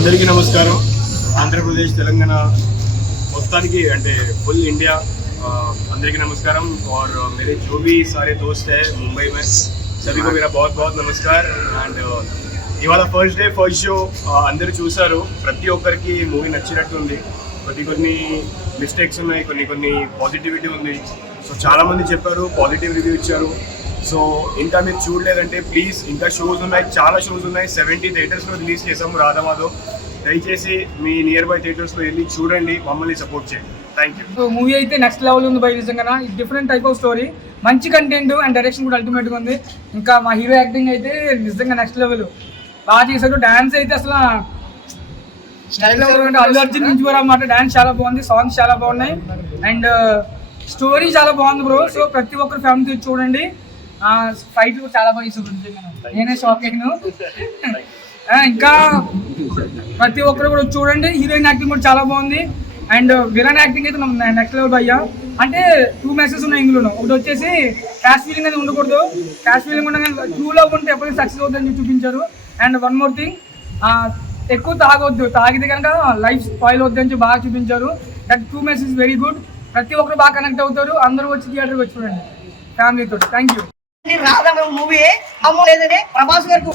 అందరికీ నమస్కారం. ఆంధ్రప్రదేశ్ తెలంగాణ మొత్తానికి అంటే ఫుల్ इंडिया अंदर की नमस्कारम और मेरे जो भी सारे दोस्त हैं मुंबई में सभी को मेरा बहुत बहुत नमस्कार. అండ్ ఇవాళ ఫస్ట్ డే ఫస్ట్ షో అందరూ చూసారు. ప్రతి ఒక్కరికి మూవీ నచ్చినట్టుంది. కొన్ని మిస్టేక్స్ ఉన్నాయి, కొన్ని పాజిటివిటీ ఉంది. సో చాలామంది చెప్పారు, పాజిటివ్ రివ్యూ ఇచ్చారు. సో ఇంకా మీరు చూడలేదంటే ప్లీజ్, ఇంకా షోస్ ఉన్నాయి, చాలా షోస్ ఉన్నాయి. 70 థియేటర్స్లో రిలీజ్ చేసాము రాధామాధవ్. దయచేసి మీ నియర్ బై థియేటర్స్లో వెళ్ళి చూడండి, మమ్మల్ని సపోర్ట్ చేయండి. Thank you. సో మూవీ అయితే నెక్స్ట్ లెవెల్ ఉంది బై. నిజంగా డిఫరెంట్ టైప్ ఆఫ్ స్టోరీ, మంచి కంటెంట్ అండ్ డైరెక్షన్ కూడా అల్టిమేట్గా ఉంది. ఇంకా మా హీరో యాక్టింగ్ అయితే నిజంగా నెక్స్ట్ లెవెల్ బాగా చేశారు. డాన్స్ అయితే అసలు స్టైల్ అల్లు అర్జున్ నుంచి కూడా అన్నమాట. డాన్స్ చాలా బాగుంది, సాంగ్స్ చాలా బాగున్నాయి అండ్ స్టోరీ చాలా బాగుంది బ్రో. సో ప్రతి ఒక్కరు ఫ్యామిలీ చూడండి. ఫైట్లు చాలా బాగా ఇస్తుంది, నేనే షాక్ అయ్యాను. ఇంకా ప్రతి ఒక్కరు కూడా చూడండి. హీరోయిన్ యాక్టింగ్ కూడా చాలా బాగుంది అండ్ విలన్ యాక్టింగ్ అయితే నెక్స్ట్ లెవెల్ భయ్యా. అంటే 2 మెసేజెస్ ఉన్నాయి ఇందులో. ఒకటి వచ్చేసి క్యాష్ ఫీలింగ్ అనేది ఉండకూడదు, క్యాష్ ఫీలింగ్ ఉండగానే ట్రూ లవ్ ఉంటే ఎప్పటికీ సక్సెస్ అవుతుందని చూపించారు. అండ్ వన్ మోర్ థింగ్, ఎక్కువ తాగొద్దు, తాగితే కనుక లైఫ్ స్పాయిల్ అవుద్ది అని బాగా చూపించారు. That 2 message very good. ప్రతి ఒక్కరు బాగా కనెక్ట్ అవుతారు. అందరూ వచ్చి థియేటర్కి వచ్చి చూడండి ఫ్యామిలీతో. Thank you. రాధా మూవీ అమ్మో లేదండి. ప్రభాస్ గారికి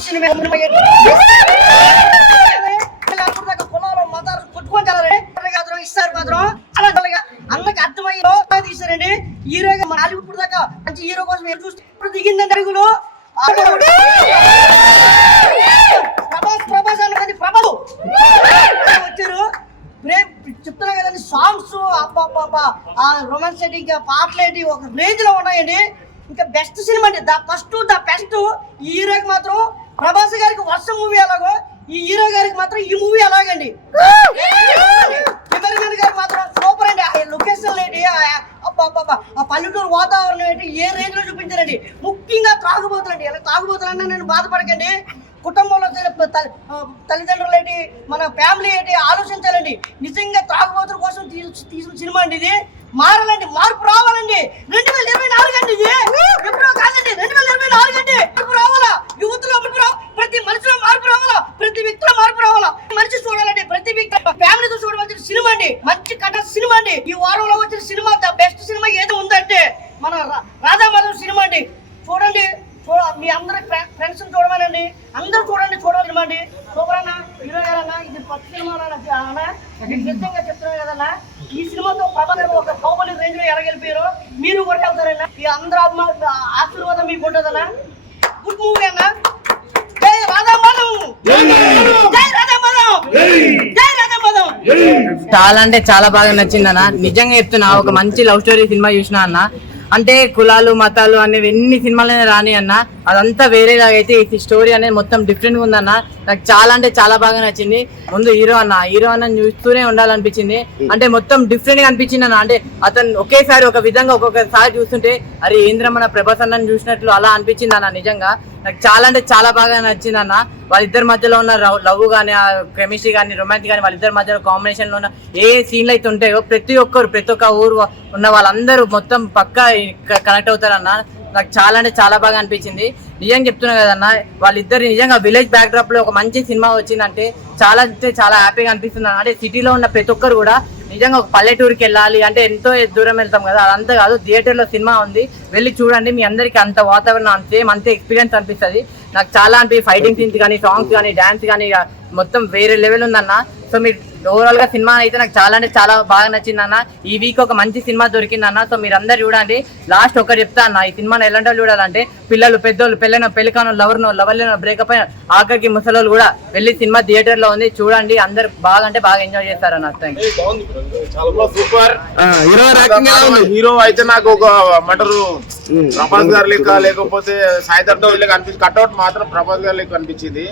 పొలాలు మతాలు కొట్టుకొని ఇస్తారు మాత్రం అలా అందరికి అర్థమయ్యో తీస్తారండి. హీరోగా మన హాలీవుడ్ ఇప్పుడు దాకా మంచి హీరో కోసం ఎదురు చూస్తే ఇప్పుడు దిగిందండి అడుగులు. ప్రభాస్ అన్నది ప్రభు వచ్చారు. చెప్తున్నా కదండి, సాంగ్స్ అబ్బా రొమాన్స్ సెట్టింగ్ పాటలు ఏంటి ఒక రేంజ్ లో ఉన్నాయండి. ఇంకా బెస్ట్ సినిమా అండి, ద ఫస్ట్ ద బెస్ట్. ఈ హీరోకి మాత్రం ప్రభాస్ గారికి వర్షం మూవీ అలాగో, ఈ హీరో గారికి మాత్రం ఈ మూవీ అలాగండి. కెమెరామెన్ గారికి మాత్రం సూపర్ అండి. ఆ లొకేషన్ ఏంటి, అబ్బా ఆ పల్లెటూరు వాతావరణం ఏంటి, ఏ రేంజ్ లో చూపించారండి. ముఖ్యంగా తాగుబోతులండి. ఇలా తాగుబోతులన్నా నేను బాధపడకండి. కుటుంబంలో తల్లిదండ్రులు ఏంటి, మన ఫ్యామిలీ ఏంటి ఆలోచించాలండి. నిజంగా తాగుబోతుల కోసం తీసిన సినిమా అండి ఇది. మారాలండి, మార్పు రావాలండి. 2024 అండి ఇది, ఎప్పుడో కాదండి. 2024 అండి, మార్పు రావాలా. యువతలో మార్పు రావాలి, ప్రతి మనిషిలో మార్పు రావాలా, ప్రతి వ్యక్తిలో మార్పు రావాలా. మనిషి చూడాలండి, ప్రతి వ్యక్తి ఫ్యామిలీతో చూడవలసిన సినిమా అండి. మంచి కథ సినిమా అండి. ఈ వారంలో వచ్చిన సినిమా ద బెస్ట్ సినిమా ఏదో ఉందంటే మన రాధామాధవ్ సినిమా అండి. చూడండి, మీ అందరి ఫ్రెండ్స్ చూడమనండి, అందరూ చూడవలసినమా అండి. సూపర్ అన్న, హీరో గారన్నా, ఇది ఫస్ట్ సినిమా అన్న. నిజంగా చెప్తున్నాను కదన్నా, ఈ సినిమాతో ప్రభాస్ ఒక బాహుబలి రేంజ్ లో ఎరగలిపోయారు. మీరు కూడా వెళ్తారన్నా. ఈ అందరూ ఆశీర్వాదం మీకు ఉంటుందన్నా. గుడ్ మూవీ అన్న. జై రాధామాధవ్, జై రాధామాధవ్, జై రాధామాధవ్. చాలా అంటే చాలా బాగా నచ్చింది అన్న. నిజంగా చెప్తున్నా, ఒక మంచి లవ్ స్టోరీ సినిమా చూసినా అన్న. అంటే కులాలు మతాలు అనేవి ఎన్ని సినిమాలైనా రాని అన్న, అదంతా వేరేలాగా అయితే ఈ స్టోరీ అనేది మొత్తం డిఫరెంట్ గా ఉందన్న. నాకు చాలా అంటే చాలా బాగా నచ్చింది. ముందు హీరో అన్న చూస్తూనే ఉండాలనిపించింది. అంటే మొత్తం డిఫరెంట్ గా అనిపించింది అన్న. అంటే అతను ఒకేసారి ఒక విధంగా ఒక్కొక్కసారి చూస్తుంటే అరే ఏంద్ర మన ప్రభాస్ అన్నని చూసినట్లు అలా అనిపించింది అన్న. నిజంగా నాకు చాలా అంటే చాలా బాగా నచ్చింది అన్న. వాళ్ళిద్దరి మధ్యలో ఉన్న లవ్ కానీ, ఆ కెమిస్ట్రీ కానీ, రొమాన్స్ కానీ, వాళ్ళిద్దరి మధ్యలో కాంబినేషన్ లో ఉన్న ఏ సీన్లు అయితే ఉంటాయో ప్రతి ఒక్క ఊరు ఉన్న వాళ్ళందరూ మొత్తం పక్కా కనెక్ట్ అవుతారన్న. నాకు చాలా అంటే చాలా బాగా అనిపించింది. నిజంగా చెప్తున్నా కదన్నా, వాళ్ళిద్దరు నిజంగా విలేజ్ బ్యాక్ డ్రాప్ లో ఒక మంచి సినిమా వచ్చిందంటే చాలా అంటే చాలా హ్యాపీగా అనిపిస్తుంది. అంటే సిటీలో ఉన్న ప్రతి ఒక్కరు కూడా నిజంగా ఒక పల్లెటూరుకి వెళ్ళాలి అంటే ఎంతో దూరం వెళ్తాం కదా, అదంతా కాదు. థియేటర్లో సినిమా ఉంది, వెళ్ళి చూడండి. మీ అందరికి అంత వాతావరణం అంతే ఎక్స్పీరియన్స్ అనిపిస్తుంది. నాకు చాలా ఫైటింగ్ సీన్స్ కానీ, సాంగ్స్ కానీ, డాన్స్ కానీ మొత్తం వేరే లెవెల్ ఉందన్న. సో మీరు ఓవరాల్ గా సినిమా అయితే నాకు చాలా అంటే చాలా బాగా నచ్చింది అన్న. ఈ వీక్ ఒక మంచి సినిమా దొరికింది అన్న. సో మీరు అందరు చూడండి. లాస్ట్ ఒకటి చెప్తా అన్న, ఈ సినిమాను ఎలాంటి వాళ్ళు చూడాలంటే పిల్లలు, పెద్దోళ్ళు, పెళ్ళికాను, లవర్లేనో బ్రేకప్ అయిన ఆఖరికి ముసలోళ్ళు కూడా వెళ్ళి సినిమా థియేటర్ లో ఉంది, చూడండి. అందరు బాగా అంటే బాగా ఎంజాయ్ చేస్తారన్న. సూపర్ హీరో అయితే నాకు ఒక మటరు ప్రభాస్ గారి లెక్క, లేకపోతే సాయిధర్తో కనిపించింది. కట్అవుట్ మాత్రం ప్రభాస్ గారి లెక్క కనిపించింది.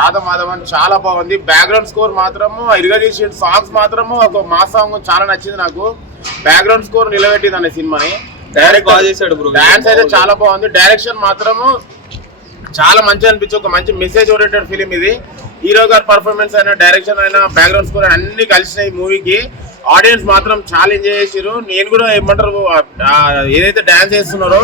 రాధామాధవ్ అని చాలా బాగుంది. బ్యాక్గ్రౌండ్ స్కోర్ మాత్రము ఇరిగేషన్, సాంగ్స్ మాత్రము ఒక మా సాంగ్ చాలా నచ్చింది నాకు. బ్యాక్గ్రౌండ్ స్కోర్ నిలబెట్టింది అనే సినిమాని. డైరెక్ట్ బాగా చేశాడు బ్రో. డాన్స్ అయితే చాలా బాగుంది. డైరెక్షన్ మాత్రము చాలా మంచి అనిపించి ఒక మంచి మెసేజ్ ఓరియంటెడ్ ఫిలిం ఇది. హీరో గారి పర్ఫార్మెన్స్ అయినా, డైరెక్షన్ అయినా, బ్యాక్గ్రౌండ్ స్కోర్ అన్ని కలిసినాయి మూవీకి. ఆడియన్స్ మాత్రం చాలా ఎంజాయ్ చేసారు. నేను కూడా ఏమంటారు, ఏదైతే డాన్స్ చేస్తున్నారో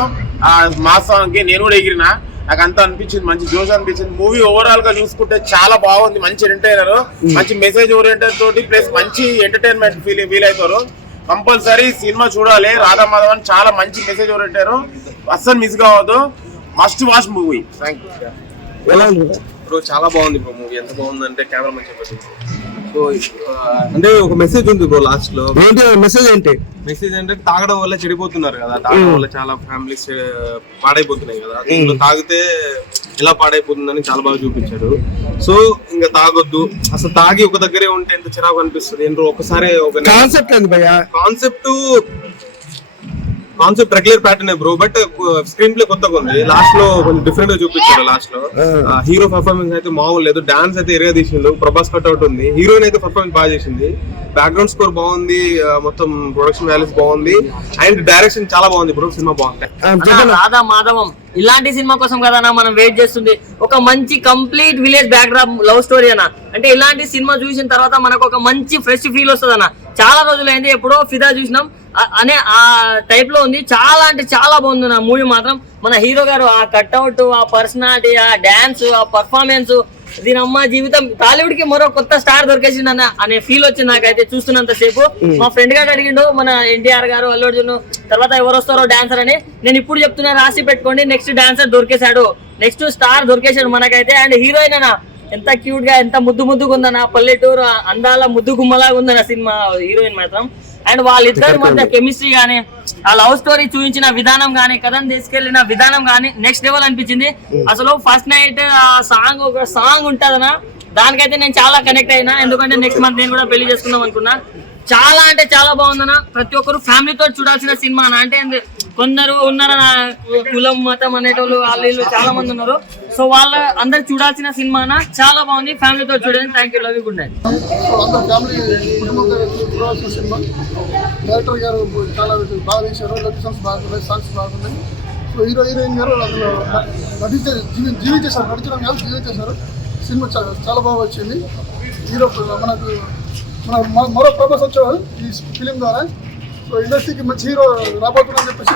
ఆ మా సాంగ్ కి నేను కూడా ఎగిరినా. నాకు అంత అనిపించింది, మంచి జోష్ అనిపించింది. మూవీ ఓవరాల్ గా చూసుకుంటే చాలా బాగుంది, మంచి ఎంటర్టైనర్, మంచి మెసేజ్ ఓరియంటెడ్ తోటి ప్లస్ మంచి ఎంటర్టైన్మెంట్ ఫీల్ అవుతారు. కంపల్సరీ సినిమా చూడాలి. రాధా మాధవన్ చాలా మంచి మెసేజ్ ఓరియంటెడ్, అస్సలు మిస్ కావద్దు, must watch movie. Thank you bro. చాలా బాగుంది బ్రో మూవీ. ఎంత బాగుందంటే కెమెరా మంచిగా పెట్టింది. సో అంటే ఒక మెసేజ్ ఉంది బ్రో లాస్ట్ లో. మెసేజ్ ఏంటి? మెసేజ్ అంటే తాగడం వల్ల చెడిపోతున్నారు కదా, తాగడం వల్ల చాలా ఫ్యామిలీస్ పాడైపోతున్నాయి కదా, దీంట్లో తాగితే ఎలా పాడైపోతుందని చాలా బాగా చూపించారు. సో ఇంకా తాగొద్దు, అసలు తాగి ఒక దగ్గరే ఉంటే ఎంత చిరాకు అనిపిస్తుంది. ఏంటో ఒకసారి ఒక కాన్సెప్ట్ ఏంది భయ్యా? Concept regular pattern bro, but screen play కొత్తగా ఉంది. లాస్ట్ లో కొంచెం డిఫరెంట్ గా చూపించారు. లాస్ట్ లో హీరో పర్ఫార్మెన్స్ అయితే మామూలు లేదు, డాన్స్ అయితే ఎరగా తీసిండు, ప్రభాస్ కట్అవుట్ ఉంది, హీరోయిన్ అయితే పర్ఫార్మెన్స్ బాగా చేసింది, బ్యాక్గ్రౌండ్ స్కోర్ బాగుంది, మొత్తం ప్రొడక్షన్ వాల్యూస్ బాగుంది, అండ్ డైరెక్షన్ చాలా బాగుంది బ్రో. సినిమా బాగుంది. రాధా మాధవం ఇలాంటి సినిమా కోసం కదా మనం వెయిట్ చేస్తుంది. ఒక మంచి complete village backdrop love story అన్న. అంటే ఇలాంటి సినిమా చూసిన తర్వాత మనకు ఒక మంచి ఫ్రెష్ ఫీల్ వస్తుంది అన్న. చాలా రోజులైంది, ఎప్పుడో ఫిదా చూసినాం అనే ఆ టైప్ లో ఉంది. చాలా అంటే చాలా బాగుంది నా మూవీ మాత్రం. మన హీరో గారు ఆ కట్అవుట్, ఆ పర్సనాలిటీ, ఆ డాన్స్, ఆ పర్ఫార్మెన్స్, దీని అమ్మ జీవితం టాలీవుడ్ కి మరో కొత్త స్టార్ దొరికేసింది అనే ఫీల్ వచ్చింది నాకైతే చూస్తున్నంత సేపు. మా ఫ్రెండ్ గారు అడిగిండు మన ఎన్టీఆర్ గారు, అల్లు అర్జున్ తర్వాత ఎవరు వస్తారో డాన్సర్ అని. నేను ఇప్పుడు చెప్తున్నా, రాసి పెట్టుకోండి, నెక్స్ట్ డాన్సర్ దొరికేశాడు, నెక్స్ట్ స్టార్ దొరికేశాడు మనకైతే. అండ్ హీరోయిన్ అన్న ఎంత క్యూట్ గా, ఎంత ముద్దుగా ఉందన్న, పల్లెటూరు అందాల ముద్దు గుమ్మలాగా ఉందన్న సినిమా హీరోయిన్ మాత్రం. అండ్ వాళ్ళిద్దరి మధ్య కెమిస్ట్రీ గానీ, ఆ లవ్ స్టోరీ చూపించిన విధానం గానీ, కథను తీసుకెళ్లిన విధానం గానీ నెక్స్ట్ లెవెల్ అనిపించింది. అసలు ఫస్ట్ నైట్ ఆ సాంగ్, ఒక సాంగ్ ఉంటదనా, దానికైతే నేను చాలా కనెక్ట్ అయినా. ఎందుకంటే నెక్స్ట్ మంత్ నేను కూడా పెళ్లి చేసుకుందాం అనుకున్నా. చాలా అంటే చాలా బాగుందన్న. ప్రతి ఒక్కరు ఫ్యామిలీతో చూడాల్సిన సినిమా అన్న. అంటే కొందరు ఉన్నారన్న, కులం మతం అనేటోళ్ళు వాళ్ళు చాలా మంది ఉన్నారు. సో వాళ్ళ అందరు చూడాల్సిన సినిమా అన్న. చాలా బాగుంది, ఫ్యామిలీతో చూడండి. Thank you, love you, good night. Cinema director గారు చాలా బాగా వేశారు, లొకేషన్స్ బాగున్నాయి, సాంగ్స్ బాగున్నాయి. సో హీరోయిన్ గారు అందులో జీవించేశారు, నడిచడం కాదు జీవించేశారు. సినిమా చాలా బాగా వచ్చింది. హీరో మనకు మరో ప్రభాస్ వచ్చాడు ఈ ఫిలిం ద్వారా. సో ఇండస్ట్రీకి మంచి హీరో రాబోతుందని చెప్పేసి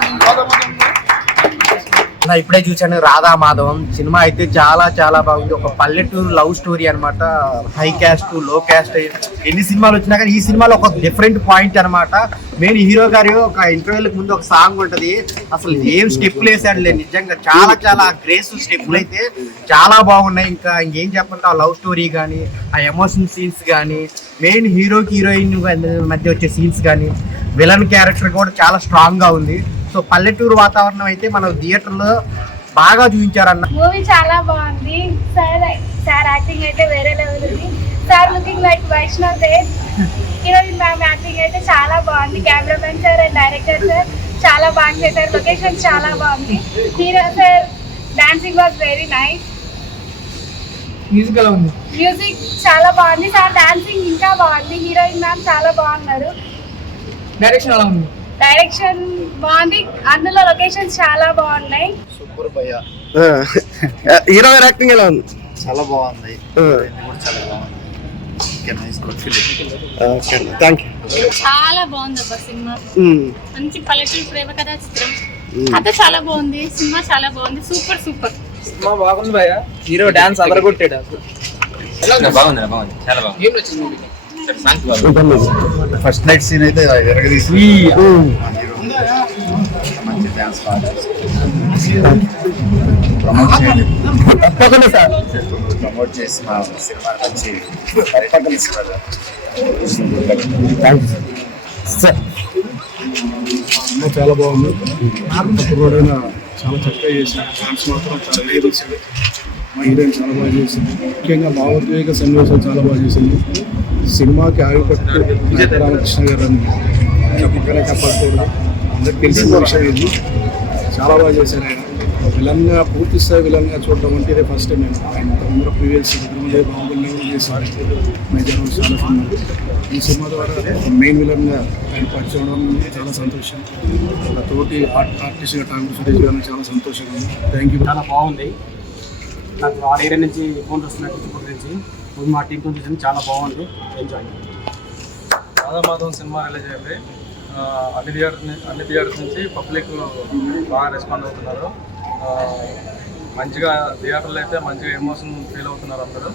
ఇప్పుడే చూసాను రాధా మాధవం సినిమా. అయితే చాలా చాలా బాగుంది. ఒక పల్లెటూరు లవ్ స్టోరీ అనమాట. హై క్యాస్ట్, లో క్యాస్ట్, ఎన్ని సినిమాలు వచ్చినా కానీ ఈ సినిమాలో ఒక డిఫరెంట్ పాయింట్ అనమాట. మెయిన్ హీరో గారి ఒక ఇంటర్వ్యూలకు ముందు ఒక సాంగ్ ఉంటది, అసలు ఏం స్టెప్లు వేసాడు లేదు, నిజంగా చాలా చాలా గ్రేస్ స్టెప్లు అయితే చాలా బాగున్నాయి. ఇంకేం చెప్పంటే ఆ లవ్ స్టోరీ కానీ, ఆ ఎమోషన్ సీన్స్ కానీ, మెయిన్ హీరోకి హీరోయిన్ మధ్య వచ్చే సీన్స్ కానీ, విలన్ క్యారెక్టర్ కూడా చాలా స్ట్రాంగ్ గా ఉంది. సో పల్లెటూరు వాతావరణం అయితే మన థియేటర్లో బాగా చూపించారన్న. మూవీ చాలా బాగుంది. సార్ యాక్టింగ్ అయితే వేరే లెవెల్ ఉంది. Sir looking like Vaishnav Dev. Heroine ma'am acting అయితే చాలా బాగుంది. Cameraman sir and director sir చాలా బాగా చేశారు. లొకేషన్ చాలా బాగుంది. Hero sir dancing was very nice. Music ఎలా ఉంది? మ్యూజిక్ చాలా బాగుంది. సార్ డాన్సింగ్ ఇంకా బాగుంది. హీరోయిన్ మ్యామ్ చాలా బాగున్నారు. డైరెక్షన్ ఎలా ఉంది? డైరెక్షన్ బాగుంది. అందులో లొకేషన్స్ చాలా బాగున్నాయి. సూపర్ భయ్యా. హీరో గారి యాక్టింగ్ ఎలా ఉంది? చాలా బాగుంది. చాలా బాగుంది. Thank you. చాలా బాగుంది అబ్బా సినిమా. మంచి పల్లెటూరు ప్రేమ కథా చిత్రం. కథ చాలా బాగుంది. సినిమా చాలా బాగుంది. Super super. సినిమా బాగుంది భయ్య. హీరో డాన్స్ అదరగొట్టాడు. బాగుంది చాలా బాగుంది. ఫస్ట్ నైట్ సీన్ అయితే ఎరగదీసి మంచి డాన్స్ ప్రమోట్ చేసి మా సినిమా మంచి పరిపాలన ఇస్తున్నారు. చాలా బాగుంది. కూడా చాలా చక్కగా చేశారు. డాన్స్ మాత్రం చాలా వేసింది. మా హీరోయిన్ చాలా బాగా చేసింది. ముఖ్యంగా భావోద్వేగ సన్నివేశాలు చాలా బాగా చేసింది. సినిమాకి ఆగిపట్టు రామకృష్ణ గారు అని చెప్పకనే చెప్పకూడదు, అందరికి తెలిసిన విషయం ఇది. చాలా బాగా చేశారు ఆయన. విలన్గా పూర్తి స్థాయి విలన్గా చూడడం అంటే ఇదే ఫస్ట్ టైం. ఆయన అందరూ ప్రీవియస్ బాహుబలి చేశారు, మేజర్ చాలా సినిమాలు. ఈ సినిమా ద్వారా మెయిన్ విలన్గా ఆయన పరిచయం అవడం చాలా సంతోషం. తోటి ఆర్టిస్ట్గా టాంగు సురేష్ గారు చాలా సంతోషంగా ఉంది. Thank you. చాలా బాగుంది. నాకు ఆ ఏరియా నుంచి ఫోన్ వస్తున్నట్టు చిత్తూరు నుంచి మా టీంతో చూసింది. చాలా బాగుంది. Enjoy. Radha Madhavan cinema release అయింది. అన్ని థియేటర్స్ నుంచి పబ్లిక్ బాగా రెస్పాండ్ అవుతున్నారు. మంచిగా థియేటర్లో అయితే మంచిగా ఎమోషన్ ఫీల్ అవుతున్నారు అందరూ.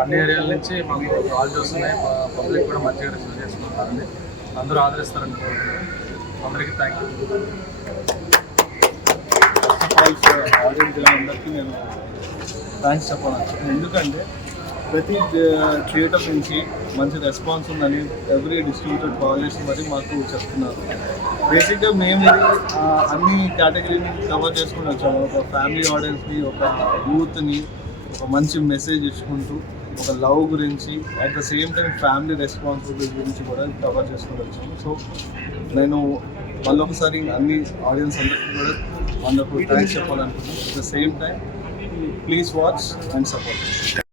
అన్ని ఏరియాల నుంచి మాకు కాల్ చేస్తున్నాయి, పబ్లిక్ కూడా మంచిగా రిసీవ్ చేసుకుంటున్నారండి. అందరూ ఆదరిస్తారని కోరుకుంటున్నాను. అందరికీ thank you. First of all audience అందరికీ నేను థ్యాంక్స్ చెప్పాలి. ఎందుకంటే ప్రతి థియేటర్ నుంచి మంచి రెస్పాన్స్ ఉందని ఎవ్రీ డిస్ట్రిబ్యూటర్ కాల్ చేసి మరి మాకు చెప్తున్నారు. బేసిక్గా మేము అన్ని కేటగిరీని కవర్ చేసుకుని వచ్చాము. ఒక ఫ్యామిలీ ఆడియన్స్ని, ఒక యూత్ని ఒక మంచి మెసేజ్ ఇచ్చుకుంటూ, ఒక లవ్ గురించి, at the same time family responsibility గురించి కూడా కవర్ చేసుకుని వచ్చాము. సో నేను మళ్ళొకసారి అన్ని ఆడియన్స్ అందరికీ కూడా వండర్ఫుల్ థ్యాంక్స్ చెప్పాలనుకుంటున్నాను. At the same time please watch and support.